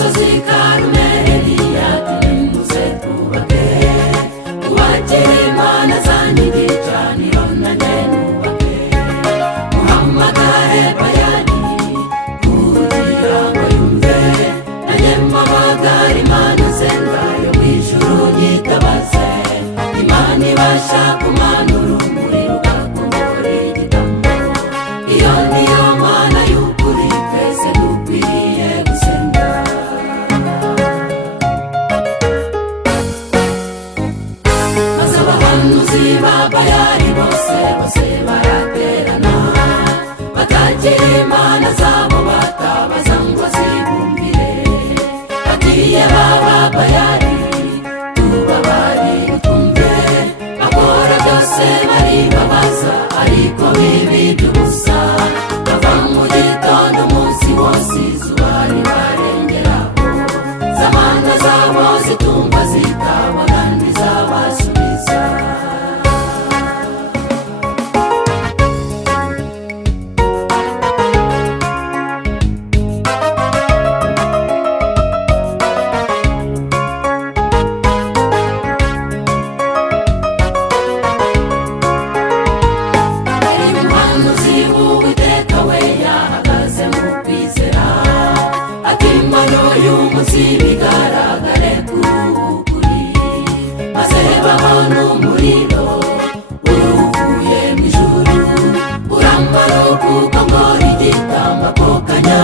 musozi Karumeli ati nimuze twubake tubakire imana zanyu igicaniro nanjye nubake muhamagare Bayali kugira ngo yumve nanjye mpamagare imana nsenga yo mu ijuru nyitabaze imana ibasha kumanura umuriro ugakomora igitambo iyo niyo mana y'ukuri twese dukwiye gusenga maze abahanuzi ba Bayali bose baraterana batakira imana zabo batabaza ngo zibumbire bagiye baba Bayali tubabarire twumve bakora byose baribabaza ariko bibi by'ubusa bava mu gitondo umunsi wose izuba ribarengeraho zamana zabo zitumva zitabona ntizabasubiza bigaragare k'ukuri maze babona umuriro uvuye mu ijuru uramanuka ukongora igitambo ako kanya